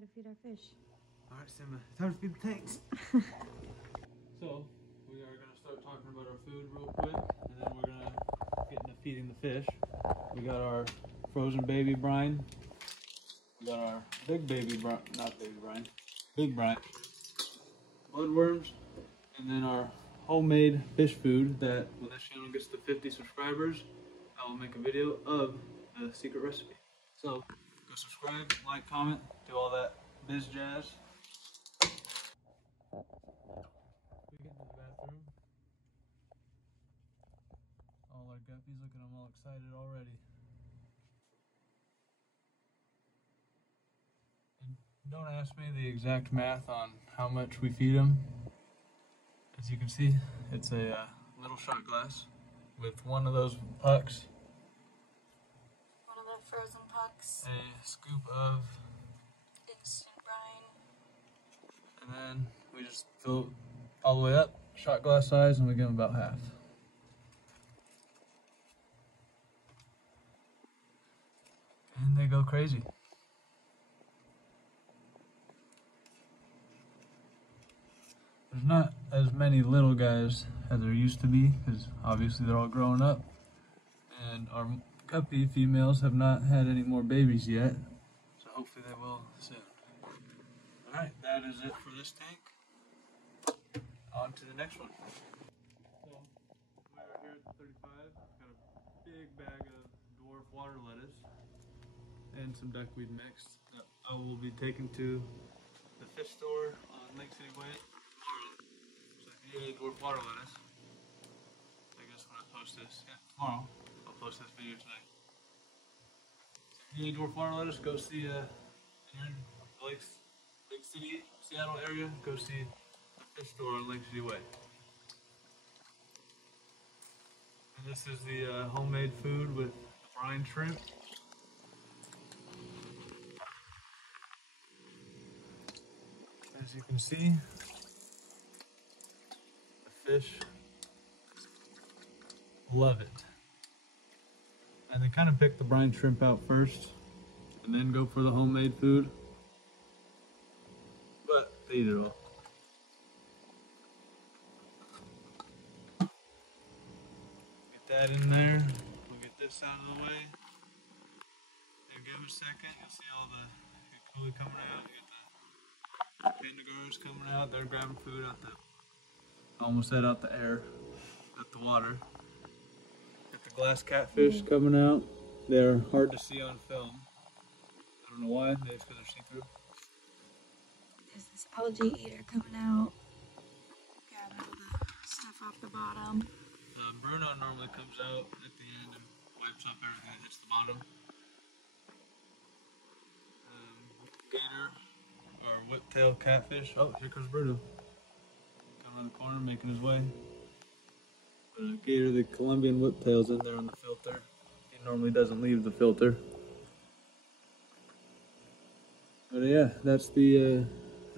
to feed our fish. Alright, Simba, time to feed the tanks. So, we are going to start talking about our food real quick, and then we're going to get into feeding the fish. We got our frozen baby brine. We got our big baby brine, not baby brine, big brine. Bloodworms, and then our homemade fish food that when this channel gets to 50 subscribers, I will make a video of the secret recipe. So, go subscribe, like, comment, do all that biz jazz. We get into the bathroom. All our guppies, look at them all excited already. And don't ask me the exact math on how much we feed them. As you can see, it's a little shot glass with one of those pucks. One of the frozen pucks. A scoop of Instant brine. and then we just fill it all the way up, shot glass size, and we give them about half. And they go crazy. There's not as many little guys as there used to be, because obviously they're all growing up. And our guppy females have not had any more babies yet, so hopefully they will soon. Alright, that is it for this tank. On to the next one. So, we are here at the 35. Got a big bag of dwarf water lettuce and some duckweed mix that I will be taking to the fish store on Lake City Way tomorrow. So if you need dwarf water lettuce, I guess when I post this, tomorrow, I'll post this video tonight. So if you need dwarf water lettuce, go see you're in the Lake City, Seattle area, go see the fish store on Lake City Way. And this is the homemade food with the brine shrimp. As you can see, the fish love it. And they kind of pick the brine shrimp out first and then go for the homemade food. But they eat it all. Get that in there. We'll get this out of the way. And give it a second. You'll see all the coolie coming out. You get the pandagoras coming out. They're grabbing food out the, almost said out the air, out the water. Get the glass catfish coming out. They're hard to see on film. I don't know why, maybe it's because they're see-through. There's this algae eater coming out. Grabbing all the stuff off the bottom. Bruno normally comes out at the end and wipes up everything that hits the bottom. Gator, or whiptail catfish. Oh, here comes Bruno. Coming around the corner, making his way. Gator, the Colombian whiptail's in there on the filter. He normally doesn't leave the filter. But yeah, that's the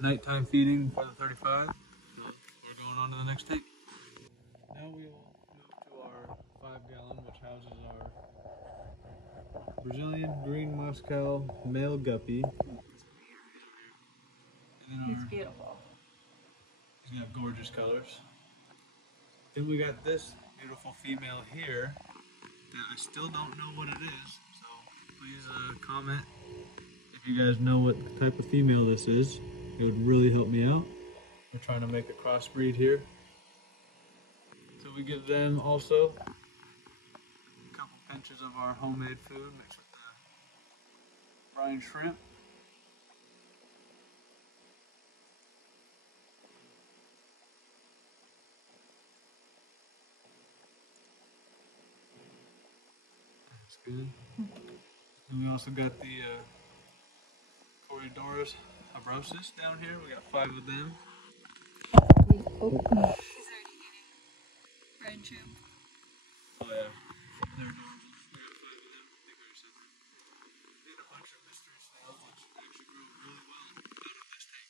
nighttime feeding for the 35. So we're going on to the next tank. Now we will move to our 5-gallon, which houses our Brazilian green Moscow male guppy. It's beautiful. He's gonna have gorgeous colors. Then we got this beautiful female here that I still don't know what it is. So please comment if you guys know what type of female this is. It would really help me out. We're trying to make a crossbreed here. So we give them also a couple pinches of our homemade food mixed with the brine shrimp. That's good. And we also got the Coriodoros abrosis down here. We got 5 of them. Oh, he's already eating brine shrimp. Oh yeah, they're adorable. We got 5 of them. They grow separate. We got a bunch of mystery snails which actually grow really well out of this tank.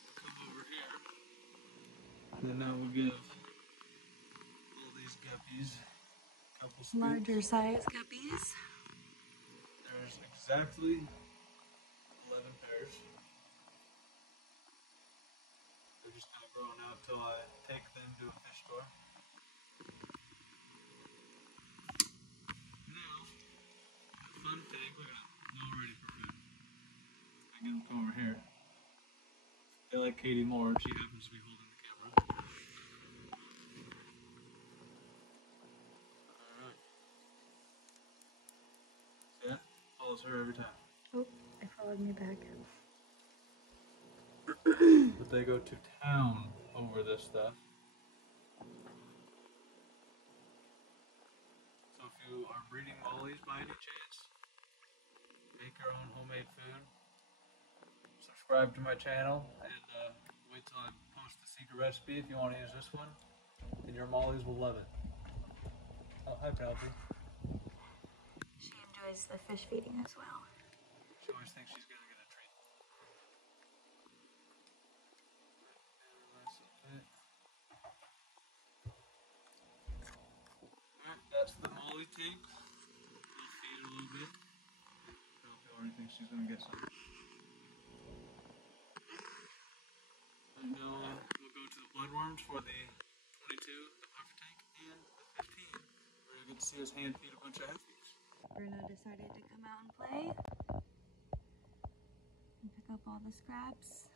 We'll come over here. And then now we'll give all these guppies a couple scoops. Larger size guppies. exactly 11 pairs. They're just kind of growing out till I take them to a fish store. Now, the fun tank, look at them, all ready for food. I get them to come over here. They like Katie more, she happens to be holding the camera. Alright. See that? Follows her every time. Oh, it followed me back. But they go to town over this stuff. So if you are breeding mollies by any chance, make your own homemade food, subscribe to my channel, and wait till I post the secret recipe if you want to use this one, and your mollies will love it. Oh, hi Penelope. She enjoys the fish feeding as well. She always thinks she's going to get a treat. Alright, that's the molly tank. We'll feed it a little bit. Penelope already thinks she's going to get some. And now we'll go to the bloodworms for the 22, the puffer tank, and the 15. We're going to get to see us hand feed a bunch of hefties. Bruno decided to come out and play and pick up all the scraps.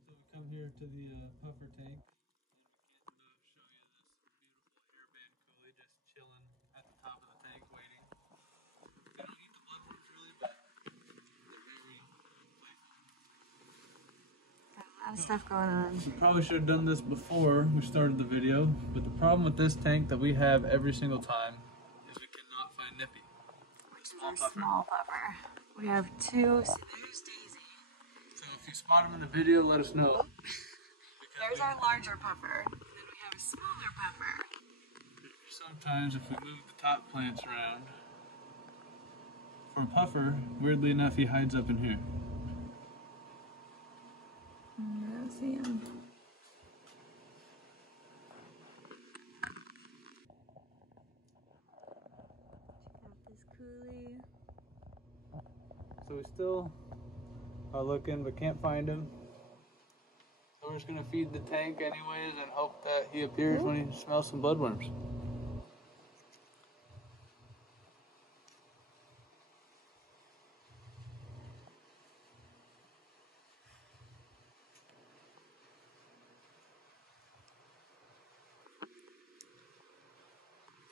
So we come here to the puffer tank, and we can't show you this beautiful hairband coolie just chilling at the top of the tank waiting. They don't eat the bloodworms really, but they're very playful. Got a lot of stuff going on. We probably should have done this before we started the video, but the problem with this tank that we have every single time is we cannot find Nippy. Small puffer. We have two. So there's Daisy. So if you spot him in the video, let us know. There's our larger puffer. And then we have a smaller puffer. Sometimes if we move the top plants around, for a puffer, weirdly enough, he hides up in here. I don't see him. Check out this coolie. So we still are looking, but can't find him. So we're just gonna feed the tank anyways and hope that he appears when he smells some bloodworms.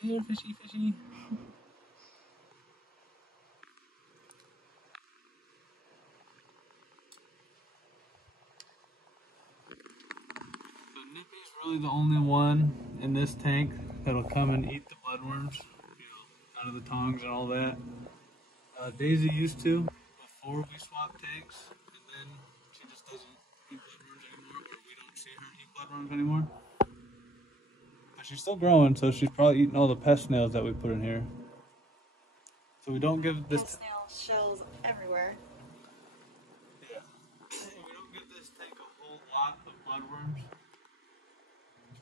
Here, fishy, fishy. So Nippy's really the only one in this tank that'll come and eat the bloodworms, you know, out of the tongs and all that. Daisy used to before we swapped tanks, and then she just doesn't eat bloodworms anymore, or we don't see her eat bloodworms anymore. But she's still growing, so she's probably eating all the pest snails that we put in here. So we don't give this Pest snail shells everywhere. Yeah. So we don't give this tank a whole lot of bloodworms.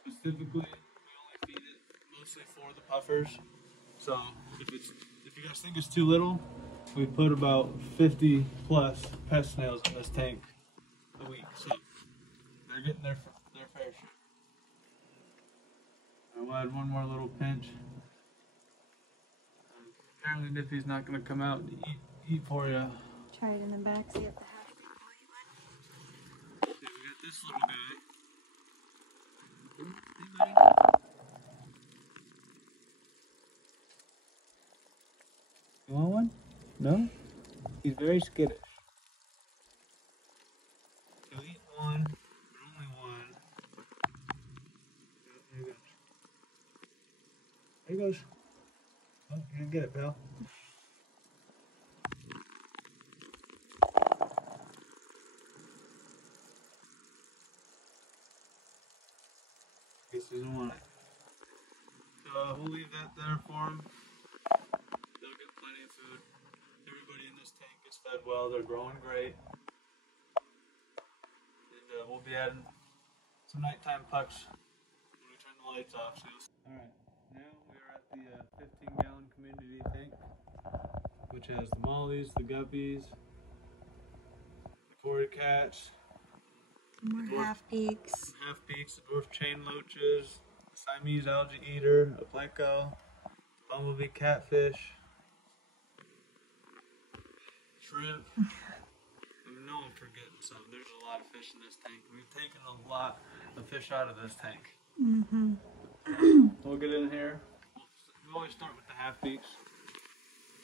Specifically, we only feed it mostly for the puffers. So if you guys think it's too little, we put about 50 plus pest snails in this tank a week. So they're getting their fair share. I will add one more little pinch. Apparently Nippy's not going to come out and eat for you. Try it in the back, see if the hash people eat one. Okay, we got this little guy. Hey, buddy. You want one? No? He's very skittish. He'll eat one, but only one. There he goes. There he goes. Oh, you didn't get it, pal. Guess he doesn't want it. So we'll leave that there for him. They'll get plenty of food. Everybody in this tank is fed well. They're growing great. And we'll be adding some nighttime pucks when we turn the lights off. So alright, now we are at the 15-gallon community tank, which has the mollies, the guppies, the cory cats, More half peaks. the dwarf chain loaches, the Siamese algae eater, a pleco, bumblebee catfish, shrimp. I know I'm forgetting something. There's a lot of fish in this tank. We've taken a lot of fish out of this tank. Mm-hmm. We'll get in here. We always start with the half peaks.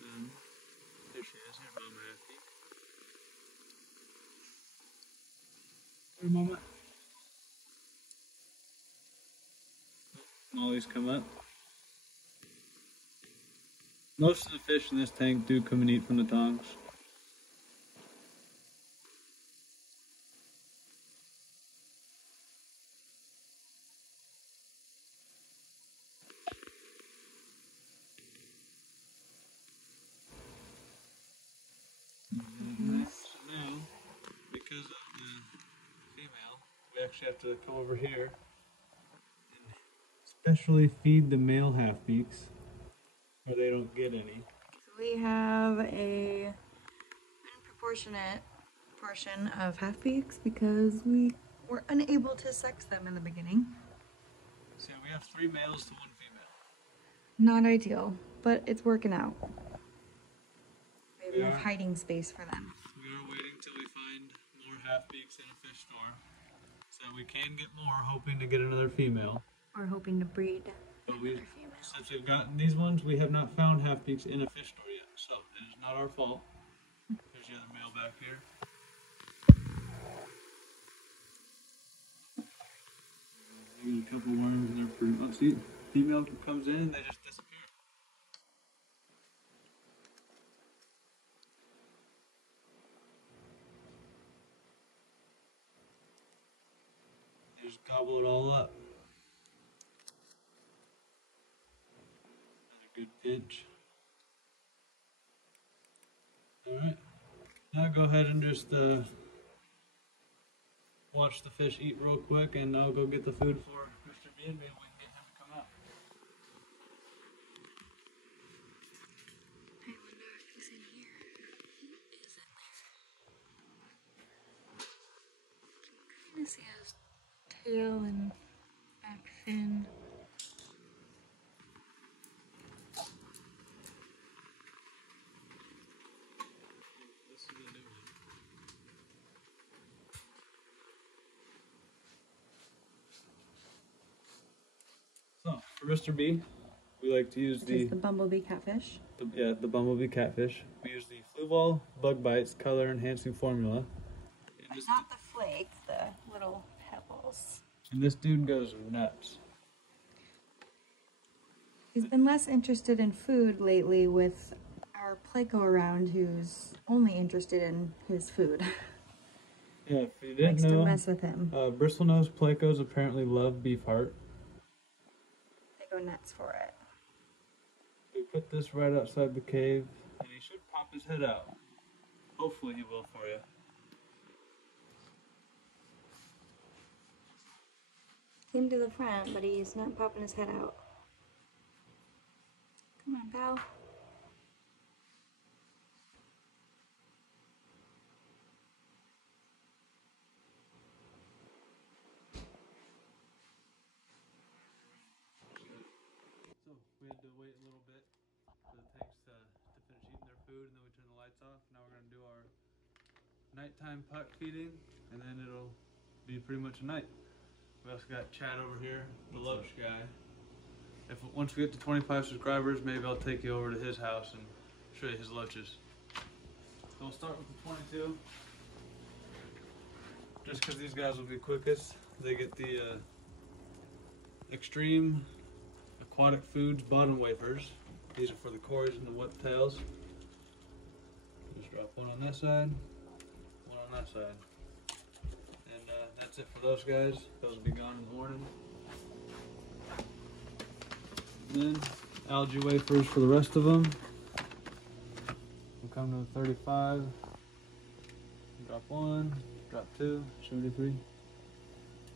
There she is. Here's Mama half peak. Here, Mama. Molly's come up. Most of the fish in this tank do come and eat from the tongs. So now, because of the female, we actually have to come over here and specially feed the male half beaks, or they don't get any. So we have a unproportionate portion of half peaks because we were unable to sex them in the beginning. So we have 3 males to 1 female. Not ideal, but it's working out. We have enough are. hiding space for them. We are waiting till we find more half beaks in a fish store, so we can get more, hoping to get another female. We're hoping to breed But another female. since we've gotten these ones, we have not found half beaks in a fish store yet, so it is not our fault. There's the other male back here. There's a couple worms in there for. Oh, see, female comes in and they just disappear. They just gobble it all up. Another good pinch. Alright. Now go ahead and just watch the fish eat real quick, and I'll go get the food for Mr. B and we can get him to come out. I wonder if he's in here. He is in there. Kind of see his tail and back fin. This is the new one. So, for Mr. B, we like to use This is the bumblebee catfish. the bumblebee catfish. We use the Flu Ball Bug Bites color enhancing formula. And Not the flake, the little pebbles. and this dude goes nuts. He's been less interested in food lately with our pleco around who's only interested in his food. Yeah, if you didn't Likes know, to mess with him. bristlenose plecos apparently love beef heart. They go nuts for it. We put this right outside the cave, and he should pop his head out. Hopefully he will for you. Came to the front, but he's not popping his head out. Come on, pal. So we had to wait a little bit for the tanks to finish eating their food, and then we turn the lights off. Now we're going to do our nighttime puck feeding, and then it'll be pretty much a night. We also got Chad over here, the loach guy. Once we get to 25 subscribers, maybe I'll take you over to his house and show you his loaches. So we'll start with the 22. Just because these guys will be quickest, they get the Extreme Aquatic Foods bottom wafers. These are for the cories and the whiptails. Just drop one on this side, one on that side. And that's it for those guys. Those will be gone in the morning. And then algae wafers for the rest of them. We'll come to the 35. Drop one, drop two, 73.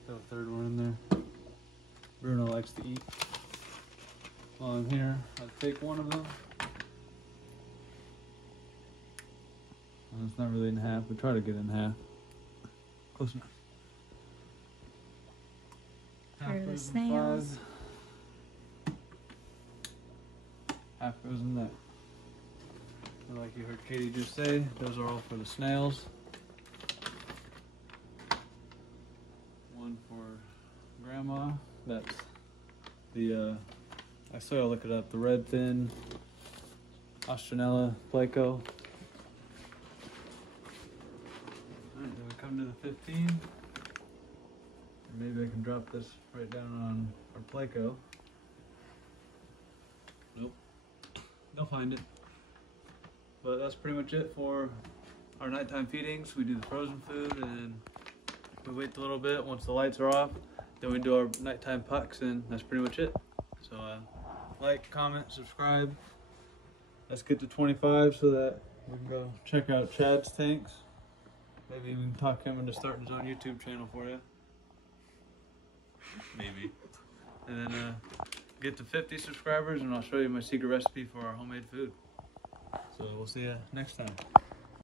Throw a third one in there. Bruno likes to eat. While I'm here, I'll take one of them. Well, it's not really in half. We try to get it in half. Close enough. Here are the goes in snails. 5. Half goes in that. And like you heard Katie just say, those are all for the snails. One for Grandma. That's the, I saw you look it up, the red fin Ostranella Placo. Alright, then we come to the 15. And maybe I can drop this right down on our Placo. Nope. They'll find it. But that's pretty much it for our nighttime feedings. We do the frozen food and we wait a little bit once the lights are off. Then we do our nighttime pucks and that's pretty much it. So like, comment, subscribe. Let's get to 25 so that we can go check out Chad's tanks. Maybe we can talk him into starting his own YouTube channel for you. Maybe. And then get to 50 subscribers and I'll show you my secret recipe for our homemade food. So we'll see you next time.